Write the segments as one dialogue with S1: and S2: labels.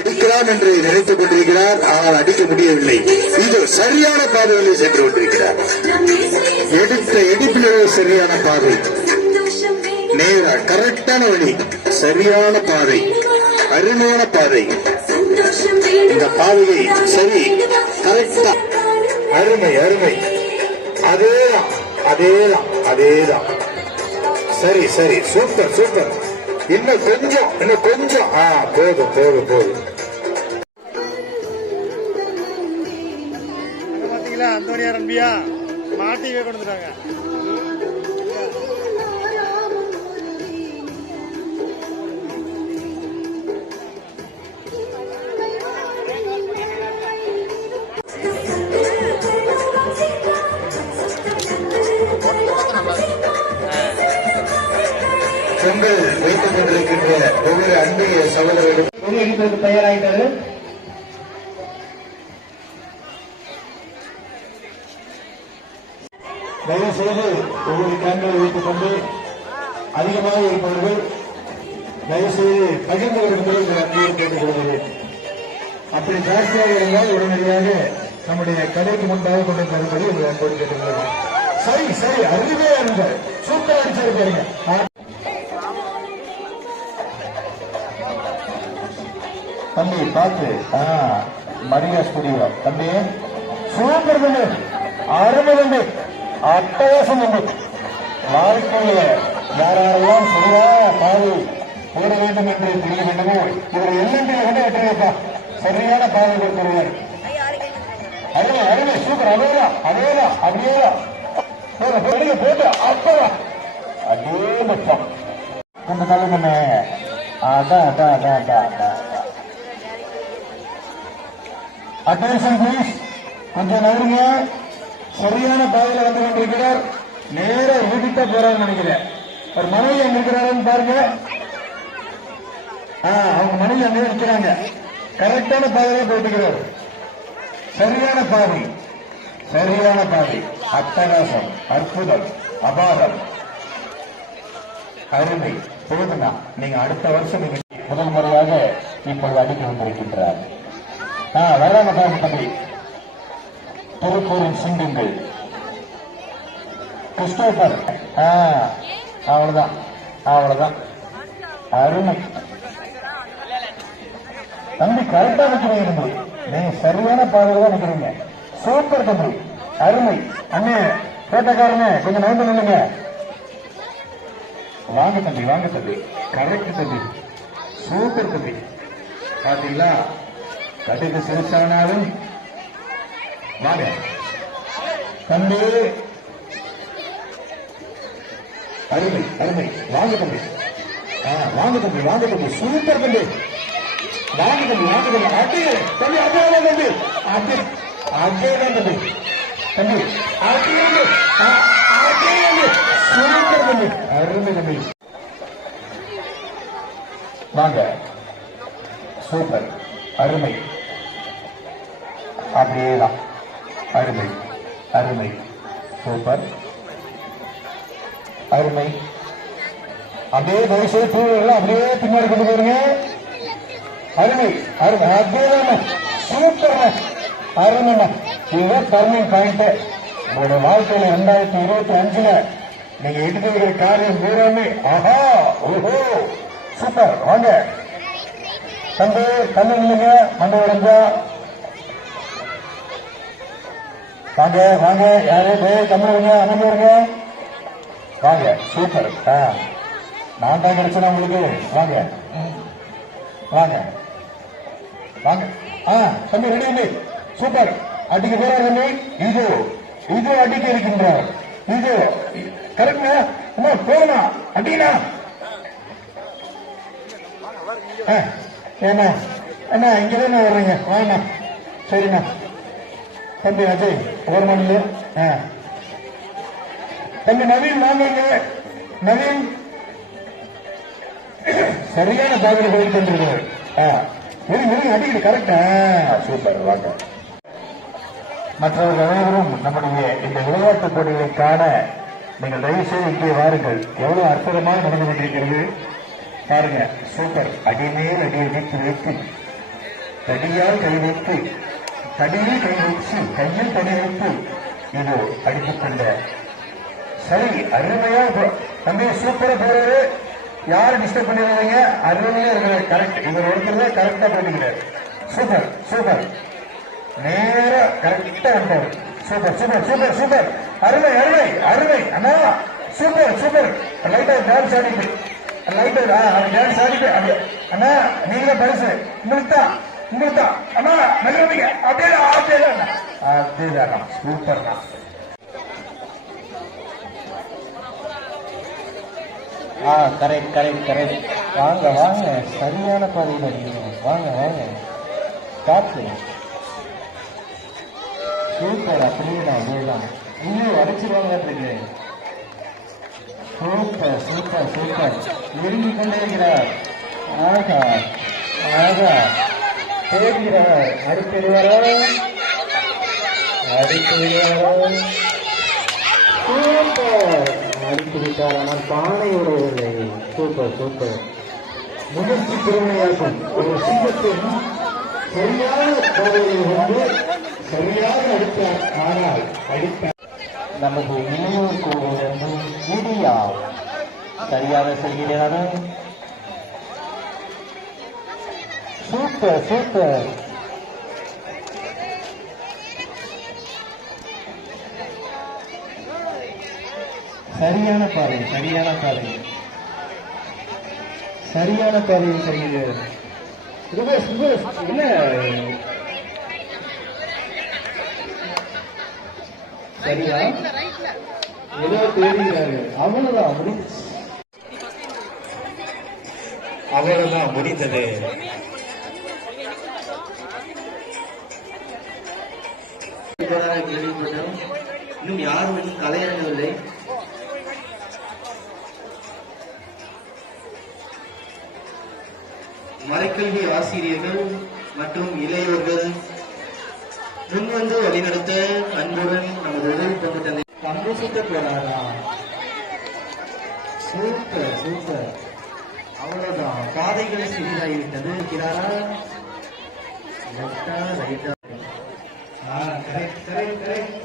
S1: அடிக்கலாம் என்று நினைத்துக் கொண்டிருக்கிறார் ஆனால் அடிக்க முடியவில்லை. இது சரியான பாதையில் சென்று கொண்டிருக்கிறார். எடுத்த எடுப்பிலே சரியான பாதை. நேரா கரெக்டான வழி சரியான பாதை. அருமையான பாதை. இந்த பாதையை சரி கரெக்டா. அருமை அருமை. அதேதான் அதேதான் அதேதான். சரி சரி. Super super. இன்னும் கொஞ்சம் இன்னும் கொஞ்சம். ஆ போதும் போதும் போதும்.
S2: அந்தோனியார் அன்பியா மாட்டிவே கொண்டு வந்துட்டாங்க.
S1: பொங்கல் வைத்துக் கொண்டிருக்கின்ற ஒவ்வொரு அன்பிய சகோதரர்களும்
S3: வெளியெடுப்பதற்கு தயாராகிட்டது தயவு செய்து ஒவ்வொரு கண்களை வைத்துக் கொண்டு அதிகமாக இருப்பவர்கள் தயவுசெய்து பகிர்ந்து கொள்ளும்படி உங்கள் அன்பையை கேட்டுக் அப்படி ஜாஸ்தியாக இருந்தால் உடனடியாக நம்முடைய கடைக்கு முன்பாக கொண்டு தரும்படி உங்கள் அன்போடு கேட்டுக்கொள்கிறேன் சரி சரி அருமையா இருங்க. சூப்பர் அடிச்சிருக்கீங்க தம்பி பார்த்து. மரியா ஸ்டுடியோ தம்பி சூப்பர் தம்பி. அருமை தம்பி. அட்டகாசம் தம்பி. வாழ்க்கையில யாரெல்லாம் சரியா பாதை போட வேண்டும் என்று தெரிய வேண்டுமோ இவர் எல்லாம் கொண்டு வெற்றியப்பா சரியான பாதை கொடுத்துருவார் அருமை அருமை சூப்பர் அதேதான் அதேதான் அப்படியேதான் போட்டு அப்பதான். அதே மச்சம் கொஞ்சம் தள்ளுங்கண்ணே அதான் அதான் அதான் அதான் அதான் அட்டென்ஷன் ப்ளீஸ் கொஞ்சம் நகருங்க. சரியான பாதையில் வந்து கொண்டிருக்கிறார். நேர வீட்டுக்கு போறான்னு நினைக்கிறேன். ஒரு மனைவி அங்க இருக்கிறாருன்னு பாருங்க. அவங்க மனைவி அங்கே நிற்கிறாங்க கரெக்டான பாதையில போயிட்டு சரியான பாதை சரியான பாதை அட்டகாசம் அற்புதம் அபாரம். அருமை. போதுங்க நீங்க அடுத்த வருஷம் நீங்க முதல் முறையாக இப்பொழுது அடிக்க வந்திருக்கின்றார். ஆ வர்றாங்க பாருங்க தம்பி திருப்பூரின் சிங்கங்கள் கிறிஸ்டோபர். ஆ அவ்வளவுதான் அவ்வளவுதான். அருமை. தம்பி கரெக்டா நிக்கிறீங்க தம்பி. நீங்க சரியான பாதையில தான் நிக்கிறீங்க. சூப்பர் தம்பி. அருமை. அண்ணே கேட்டக்காரனே கொஞ்சம் நோந்து நில்லுங்க. வாங்க தம்பி வாங்க தம்பி. கரெக்ட் தம்பி. சூப்பர் தம்பி. பாத்தீங்களா? கடுகு சிறுசானாலும் வாங்க. தம்பி அருமை அருமை. வாங்க தம்பி. வாங்க தம்பி வாங்க தம்பி. சூப்பர் தம்பி. வாங்க தம்பி வாங்க தம்பி. அடி தம்பி அதே தான் தம்பி. அடி அதே தான் தம்பி. தம்பி அடி தம்பி அதே தம்பி சூப்பர் தம்பி. அருமை தம்பி. வாங்க. சூப்பர். அருமை. அப்படியே தான் அருமை. அருமை. சூப்பர். அருமை. அப்படியே தயவுசெய்து தூரம் அப்படியே பின்னாடி கொண்டு போயிருங்க அருமை அருமை. அப்படியே சூப்பர் அருமைண்ணா இதுதான் டர்னிங் பாயிண்ட் உங்களோட வாழ்க்கையில ரெண்டாயிரத்தி இருபத்தி அஞ்சுல நீங்க எடுத்து வைக்கிற காரியம் பூராமே ஆஹா ஓஹோ. சூப்பர். வாங்க. தம்பி கண்ணு இல்லைங்க மண்டை உடஞ்சா வாங்க வாங்க. யாரே? டேய் கம்மி இருங்க. அமைதி வாங்க சூப்பர் ஆ நான் தான் கிடைச்சேன் உங்களுக்கு. வாங்க. ம். வாங்க. வாங்க. ஆ தம்பி ரெடி இல்லை சூப்பர் அடிக்க போறாரு தம்பி. இது இது அடிக்க இருக்கின்றார். இது. கரெக்டா அம்மா போனா அடினா ஆ, ஏண்ணா அண்ணா இங்க தானே வர்றீங்க? வாங்கண்ணா சரிண்ணா தம்பி அஜய் ஒரு மணில ஆ. தம்பி நவீன் வாங்க நவீன். சரியான பாதையில் போயிட்டு கொண்டிருக்கிறார் ஆ. அடிக்கடி கரெக்டா சூப்பர் வாங்க. மற்றவர்கள் அனைவரும் நம்முடைய இந்த விளையாட்டுப் போட்டிகளை காண நீங்கள் தயவு செய்து இங்கே வாருங்கள். எவ்வளவு அற்புதமாக நடந்து கொண்டிருக்கிறது. பாருங்க சூப்பர் அடிமேல் அடியை அடி வைத்து வைத்து தடியால் கை வைத்து தடியில் கை வைத்து கையில் தடி வைத்து இது அடித்துக் கொண்ட சரி அருமையா தம்பி சூப்பரா போறாரு. யாரும் டிஸ்டர்ப் பண்ணிருந்தீங்க அருமையா இருக்கிற கரெக்ட் இவர் ஒருத்தர் கரெக்டா பண்ணிக்கிறார் சூப்பர் சூப்பர் நேரா கரெக்டா வந்தாரு. சூப்பர் சூப்பர் சூப்பர் சூப்பர் அருமை அருமை அருமை. அண்ணா சூப்பர் சூப்பர் லைட்டா டான்ஸ் ஆடிட்டு. லைட்டா டான்ஸ் ஆடிட்டு அப்படி அண்ணா நீங்க பரிசு. உங்களுக்கு தான் உங்களுக்கு தான். அண்ணா நல்ல அப்படியே அப்படியே அப்படியே சூப்பர்ண்ணா ஆ கரெக்ட் கரெக்ட் கரெக்ட் வாங்க வாங்க. சரியான பாதையில் அடிக்கணும் வாங்க வாங்க. காற்று சூப்பர் அப்படியே தான் அதேதான் இன்னும் அடிச்சிருவாங்க சூப்பர் சூப்பர் சூப்பர் நெருங்கி கொண்டே இருக்கிறார். ஆகா ஆகா. தேடுகிறார் அடுத்து வர சூப்பர் அடித்து விட்டார் ஆனால் பானை உடையவில்லை சூப்பர் சூப்பர். முயற்சி திறமையாகும் ஒரு சிங்கத்தின் சரியான பாதையில் வந்து சரியாக அடித்தார். ஆனால் அடித்தார் நமது இளையோர் கோவிலிருந்து இடியா. சரியாக செல்கிறார்கள் சூப்பர் சூப்பர். சரியான பாதை சரியான பாதை. சரியான பாதையில் செய்கிறது ரிவர்ஸ் ரிவர்ஸ் என்ன? சரியா? ஏதோ தேடுகிறாரு அவ்வளவுதான் முடிஞ்சு. அவ்வளவுதான் முடிந்தது.
S4: கேள்விப்பட்டோம் இன்னும் யாரும் இன்னும் கலையிறங்கவில்லை மறைக்கல்வி ஆசிரியர்கள் மற்றும் இளையோர்கள் முன்வந்து வழிநடத்த அன்புடன் நமது உதவி பங்கு தந்தை
S3: பங்கு சுத்த போறாரா சூப்பர் சூப்பர். அவ்வளவுதான்.
S4: பாதைகள் சிறிதாகிவிட்டது. இருக்கிறாரா?
S3: லெஃப்டா ரைட்டா ஆ correct correct correct.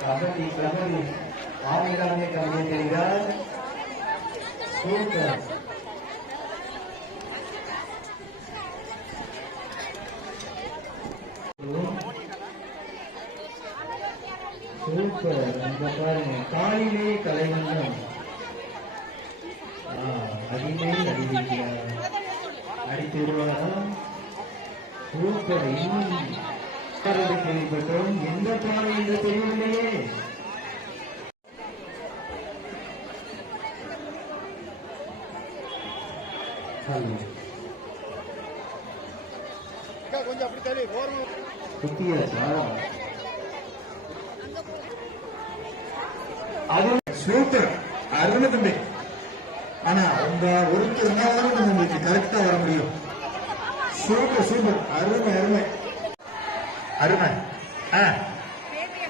S3: Kabaddi kabaddi. ஆமிகாமே kabaddi தெரிகிறார் சூப்பர் இந்த பாருங்க காலிலே கலைவண்ணம் அடிமை அடிக்கிறார் அடித்து விடுவாரா சூப்பர். கேள்விப்பட்டோம் எந்த பானை என்று தெரியவில்லையே
S2: கொஞ்சம் அப்படி தள்ளி
S3: குத்தியாச்சா அது சூப்பர் தம்பி. ஆனா உங்க ஒருத்தர் தான் உங்களுக்கு கரெக்டா வர முடியும். சூப்பர் சூப்பர் அருமை அருமை. அருமை. ஆ.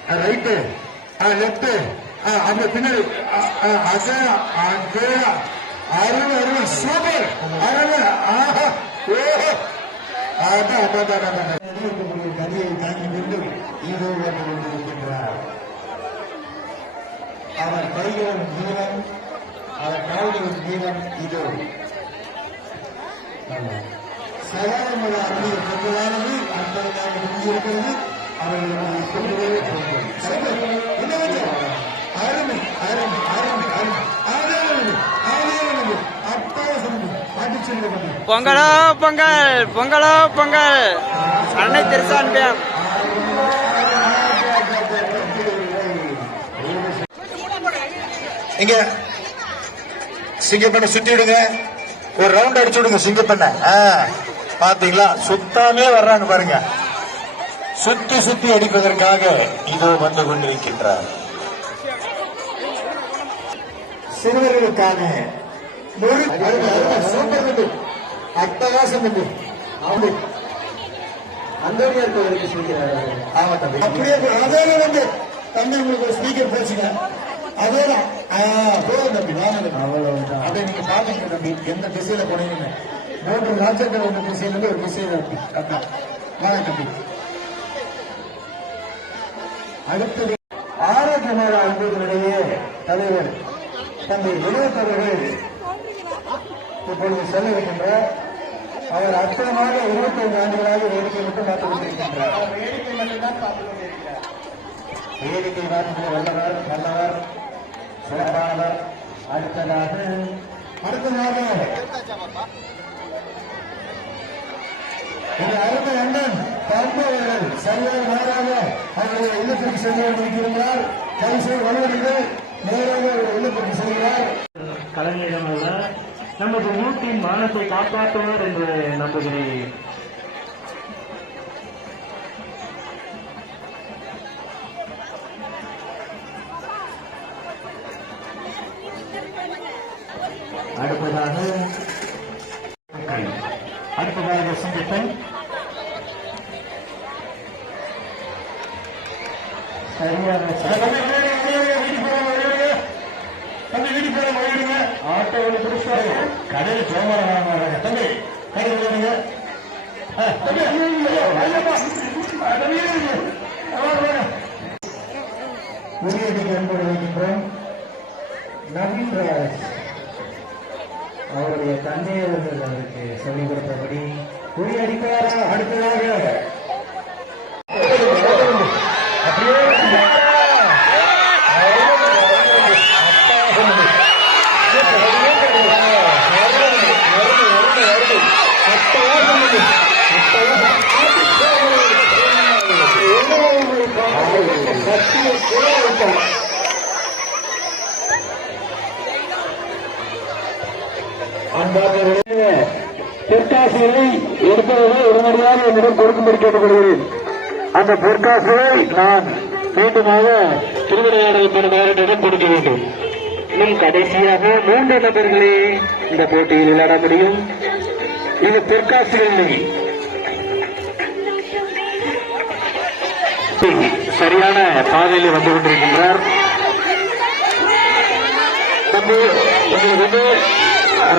S3: ரைட்டு ஆ லெஃப்ட் ஆ அந்த பின்னாடி. ஆ, ஆ, அருமை அருமை. சூப்பர். அருமை. ஆஹா ஓஹோ அதான் அதான் அதான் கதையை தாங்கி கொண்டு இதோ கொண்டிருக்கின்றார். அவர் கைகளின் நீளம் அவர் கால்களின் நீளம் இதோ. சகாரமுள்ள அருளிய கொண்டதானது அன்பதாக முடிஞ்சிருக்கிறது அவர்களுடைய சொல்லுவே என்ன அருமை அருமை அருமை அருமை ஆதாரம் ஆதாரம் அட்டாவசம் அடிச்சு செல்வது
S5: பொங்கலோ பொங்கல் பொங்கலோ பொங்கல். அன்னை திருசான் பேம்
S1: இங்க சிங்கப்பெண்ணை சுத்தி விடுங்க ஒரு ரவுண்ட் அடிச்சு விடுங்க சிங்கப்பெண்ணை. பாத்தீங்களா? சுத்தாமே வர்றாங்க பாருங்க. சுத்தி சுத்தி அடிப்பதற்காக இதோ வந்து கொண்டிருக்கின்றார்.
S3: சிறுவர்களுக்கான அட்டகாசம்
S4: அந்தோனியார் கோவிலுக்கு செல்கிறார்.
S3: ஆமா தம்பி. அப்படியே போ- அதே வந்து தம்பி உங்களுக்கு ஒரு ஸ்பீக்கர் பேசுங்க. அதேதான் ஆ, போதும் தம்பி வாங்க தம்பி. அவ்வளவுதான். அப்படியே நீங்க பாத்துங்க தம்பி. எந்த திசையில போனீங்கன்னு. டாக்டர் ராஜாக்கள் ஒரு திசையில இருந்து ஒரு திசையில இருக்கு அதான் வாங்க தம்பி. அடுத்தது ஆரோக்கியமான அன்புகளிடையே தலைவர் தம்பி இளையத்தவர்கள் இப்பொழுது செல்ல இருக்கின்றார் அவர் அற்புதமாக இருபத்தைந்து ஆண்டுகளாக வேடிக்கை மட்டும் பார்த்துக் கொண்டிருக்கின்றார். வேடிக்கை பார்த்து வல்லவர் நல்லவர் சிறப்பானவர் அடுத்ததாக அடுத்ததாக இந்த அருமை அண்ணன் தம்பி அவர்கள் சரியாக நேராக அவருடைய இல்லத்திற்கு சென்று கொண்டிருக்கிறார். கைசூர் வல்லுநர்கள் நேராக அவருடைய இல்லத்திற்கு செல்கிறார்.
S6: கலைஞர்கள் நமது ஊட்டின் மானத்தை காப்பாற்றுவார் என்று நம்புகிறேன்
S3: அடுத்ததாக அடுத்ததாக சிந்திப்பன் சரியாக ஆட்டோவில் பிடிச்சாரு கடையில் சோமரம் வராங்க தம்பி கை விடுங்க தம்பி ஐயோ, ஐயப்பா. தம்பி, வாங்க, வாங்க. உரியடிக்கு அன்போடு வைக்கின்றோம் நவீன்ராஜ் அவருடைய தந்தையர்கள் அவருக்கு சொல்லிக் கொடுத்தபடி குறியடிக்கிறாரா அடுத்ததாக அப்படியே அன்பார்ந்தவர்களே பொற்காசுகளை எடுப்பவர்கள் உடனடியாக என்னிடம் கொடுக்கும்படி கேட்டுக்கொள்கிறேன் அந்த பொற்காசுகளை நான் மீண்டுமாக திருவிளையாடல் பெருமாறிடம் கொடுக்க வேண்டும். இன்னும் கடைசியாக மூன்று நபர்களே இந்த போட்டியில் விளையாட முடியும். இது பொற்காசுகளை சரியான பாதையில் வந்து கொண்டிருக்கின்றார். தம்பி உங்களுக்கு வந்து.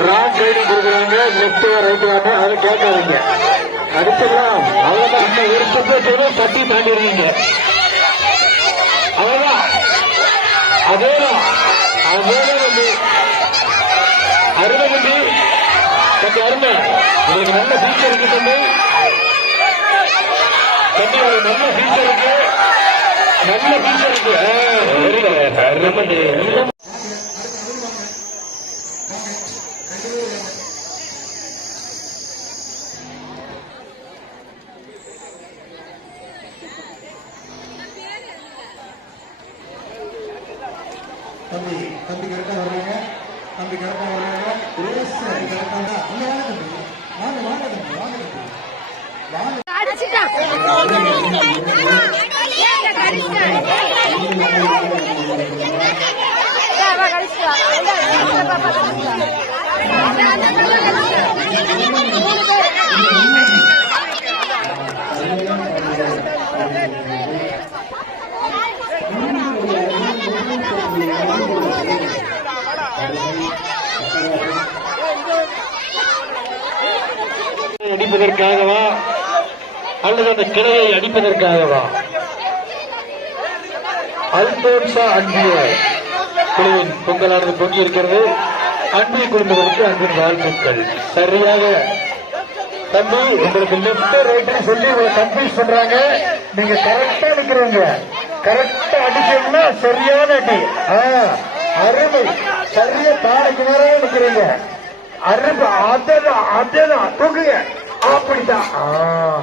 S3: ராங் கைடிங் கொடுக்குறாங்க லெஃப்ட் ரைட் வாங்க அதை கேட்காதீங்க. அடுத்துலாம் அவ்வளவுதான். இந்த ஒரு தட்டி தாண்டிடுவீங்க அவ்வளவுதான். அதேதான் அதேதான் வந்து அருமை தம்பி தம்பி அருமை. உங்களுக்கு நல்ல ஃபீச்சர் இருக்கு தம்பி. தம்பி உங்களுக்கு நல்ல ஃபீச்சர் இருக்கு. நல்ல ஃபீச்சர் இருக்கு. அருமை தம்பி தம்பி கரெக்டா வர்றாங்க தம்பி கரெக்டா வர்றாங்க ரேஸ் கரெக்டா அங்க வாங்க தம்பி வாங்க வாங்க தம்பி வாங்க தம்பி வாங்க
S7: அடிச்சிட்டான் ஏங்க
S6: அடிப்பதற்காகவா? அல்லது அந்த கிளையை அடிப்பதற்காகவா? அல்போன்சா அன்பியர் குழுவின் பொங்கலானது பொங்கியிருக்கிறது. அன்பு குடும்பங்களுக்கு அன்பின் வாழ்த்துக்கள். சரியாக தம்பி உங்களுக்கு லெப்ட் ரைட் சொல்லி உங்களை கன்ஃபியூஸ் பண்றாங்க. நீங்க கரெக்டா நிக்கிறீங்க. கரெக்டா அடிச்சீங்கன்னா சரியான அடி. ஆ, அருமை. சரியா தாளைக்கு நேரம் நிக்கிறீங்க. அருமை. அததான் அததான் தூக்குங்க அப்படிதான் ஆ.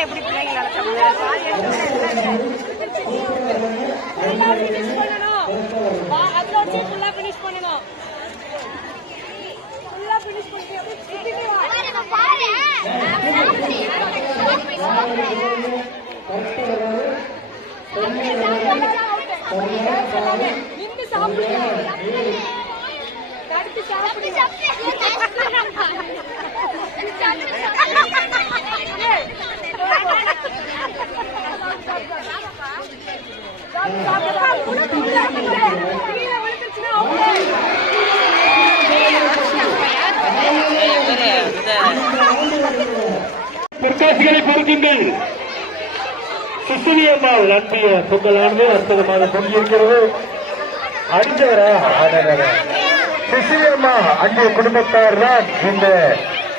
S7: எப்படி பிள்ளைங்க
S6: சுசிலியம்மாள் அன்பிய பொங்கலானது அற்புதமாக பொங்கியிருக்கிறது அடிஞ்சவரா சுசிலியம்மா அன்பிய குடும்பத்தார் தான் இந்த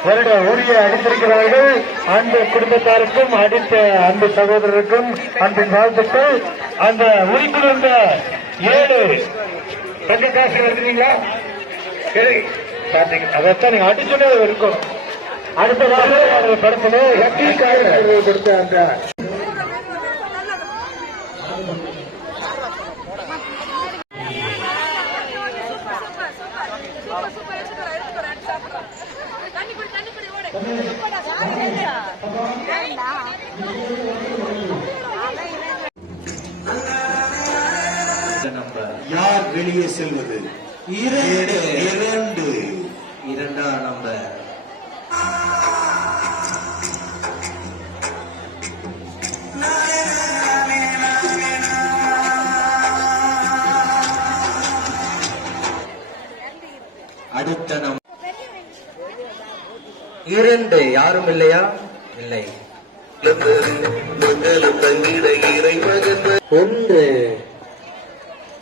S6: வருட உரிய அடித்திருக்கிறார்கள் அந்த குடும்பத்தாருக்கும் அடித்த அன்பு சகோதரருக்கும் அன்பின் வாழ்த்துக்கள். அந்த உரிக்குழுந்த ஏழு தங்க காசு எடுத்துறீங்களா சரி அதைத்தான் நீங்க அடிச்சுட்டே இருக்கும். அடுத்ததாக படத்துல எப்படி காய்கறி கொடுத்த அந்த
S1: வெளியே செல்வது. இரண்டு இரண்டு.
S4: இரண்டாம் நம்பர். அடுத்த நம்பர் இரண்டு. யாரும் இல்லையா? இல்லை. ஒன்று.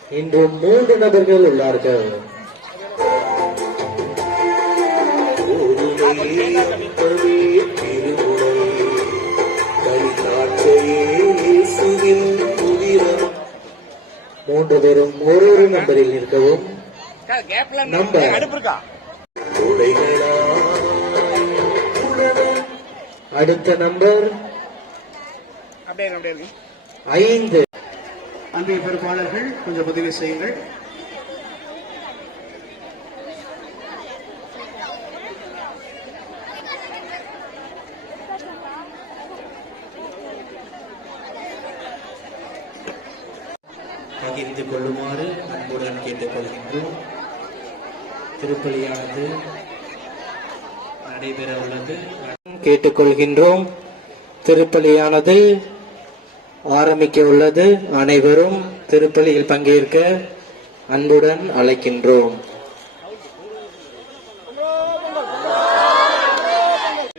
S4: இன்று மூன்று நபர்கள் உள்ளார்கள். மூன்று பேரும் ஒரு ஒரு நம்பரில் இருக்கவும் நம்பர். அடுத்த நம்பர். ஐந்து.
S2: அன்பிய பொறுப்பாளர்கள் கொஞ்சம் உதவி செய்யுங்கள்.
S4: பகிர்ந்து கொள்ளுமாறு அன்புடன் கேட்டுக்கொள்கின்றோம். திருப்பலியானது நடைபெற உள்ளது கேட்டுக்கொள்கின்றோம். திருப்பலியானது ஆரம்பிக்க உள்ளது அனைவரும் திருப்பலியில் பங்கேற்க அன்புடன் அழைக்கின்றோம்.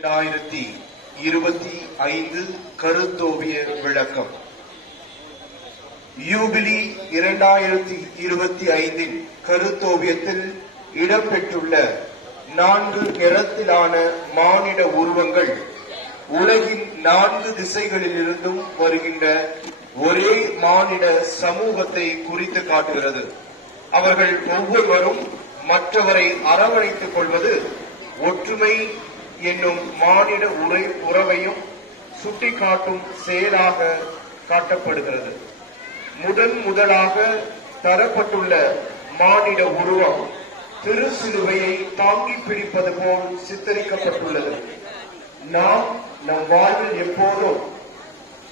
S8: இரண்டாயிரத்தி இருபத்தி ஐந்து கருத்தோவிய விளக்கம். யூபிலி இரண்டாயிரத்தி இருபத்தி ஐந்தின் கருத்தோவியத்தில் இடம்பெற்றுள்ள நான்கு நிறத்திலான மானிட உருவங்கள் உலகின் நான்கு திசைகளிலிருந்தும் வருகின்ற ஒரே மானிட சமூகத்தை குறித்து காட்டுகிறது. அவர்கள் ஒவ்வொருவரும் மற்றவரை அரவணைத்துக் கொள்வது ஒற்றுமை என்னும் மானிட உரை உறவையும் சுட்டிக்காட்டும் செயலாக காட்டப்படுகிறது. முதன் முதலாக தரப்பட்டுள்ள மானிட உருவம் திருசிலுவையை தாங்கி பிடிப்பது போல் சித்தரிக்கப்பட்டுள்ளது. நாம் நம் வாழ்வில் எப்போதும்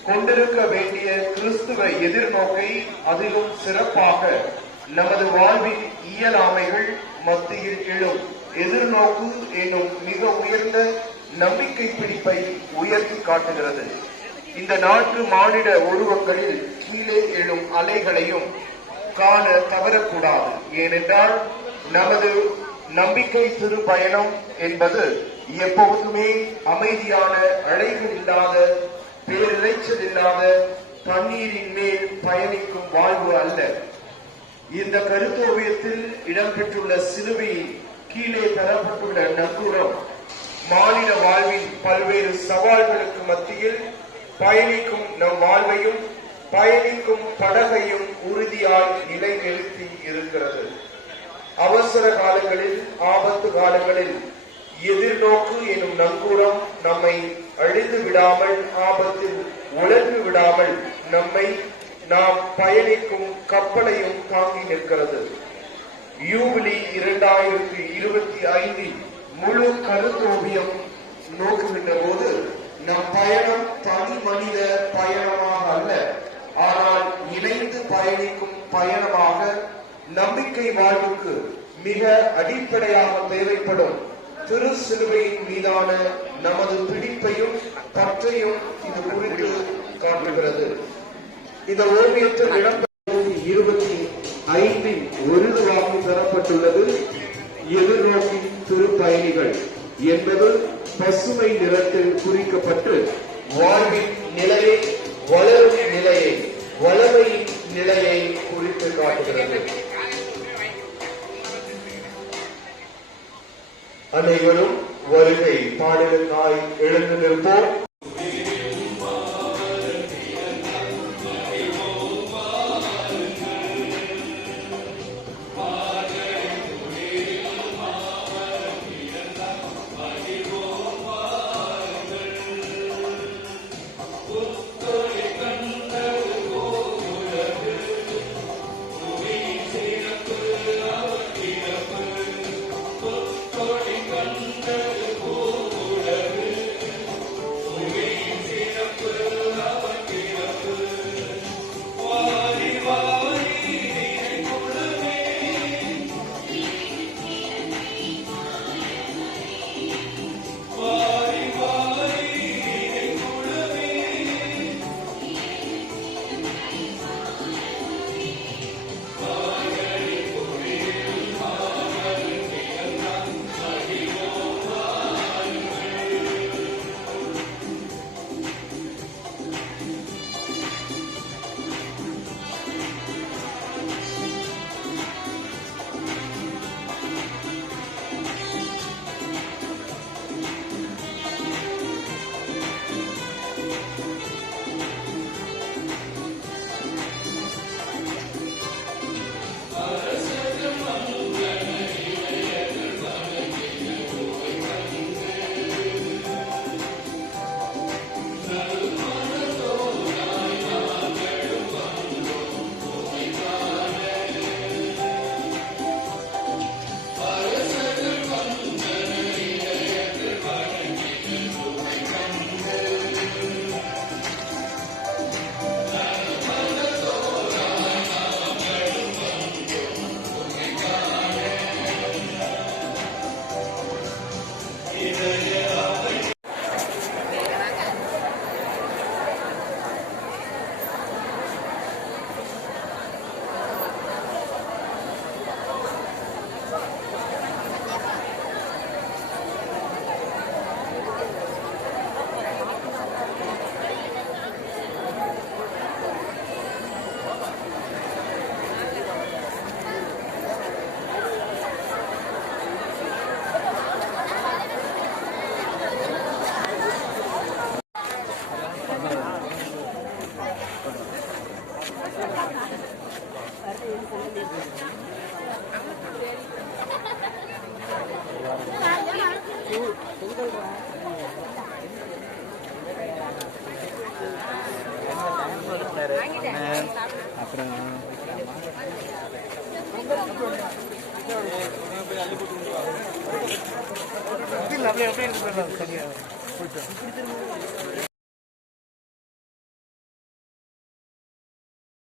S8: கொண்டிருக்க வேண்டிய கிறிஸ்துவ எதிர்நோக்கை அதிலும் சிறப்பாக நமது வாழ்வின் இயலாமைகள் மத்தியில் எழும். எதிர்நோக்கு என்னும் மிக உயர்ந்த நம்பிக்கை பிடிப்பை உயர்த்தி காட்டுகிறது. இந்த நாட்டு மானிட உருவங்களில் கீழே எழும் அலைகளையும் காண தவறக்கூடாது. ஏனென்றால் நமது நம்பிக்கை சிறு பயணம் என்பது எப்போதுமே அமைதியான அலைகள் இல்லாத பேரிரைச்சல் இல்லாத தண்ணீரின் மேல் பயணிக்கும் வாழ்வு அல்ல. இந்த கருத்தோவியத்தில் இடம்பெற்றுள்ள சிலுவை கீழே தரப்பட்டுள்ள நங்கூரம் மாநில வாழ்வின் பல்வேறு சவால்களுக்கு மத்தியில் பயணிக்கும் நம் வாழ்வையும் பயணிக்கும் படகையும் உறுதியாய் நிலைநிறுத்தி இருக்கிறது. அவசர காலங்களில் ஆபத்து காலங்களில் எதிர்நோக்கு எனும் நங்கூரம் நம்மை அழிந்து விடாமல் ஆபத்தில் உழன்று விடாமல் நம்மை நாம் பயணிக்கும் கப்பலையும் தாங்கி நிற்கிறது. யூபிலி இரண்டாயிரத்தி இருபத்தி ஐந்தில் முழு கருத்தோவியம் நோக்குகின்ற போது நம் பயணம் தனி மனித பயணமாக அல்ல ஆனால் இணைந்து பயணிக்கும் பயணமாக நம்பிக்கை வாழ்வுக்கு மிக அடிப்படையாக தேவைப்படும். திரு சிலுவையின் மீதான நமது பிடிப்பையும் பற்றையும் இது குறித்து காட்டுகிறது. இந்த ஓவியத்தில் இடம் இருபத்தி ஐந்தில் விருதுவாக பெறப்பட்டுள்ளது எதிர்நோக்கி திருப்பயணிகள் என்பது பசுமை நிறத்தில் குறிக்கப்பட்டு வாழ்வின் நிலையை வளரும் நிலையை வளமையின் நிலையை குறித்து காட்டுகிறது. அனைவரும் வருகை பாடலுக்காய் எழுந்து நிற்போம்.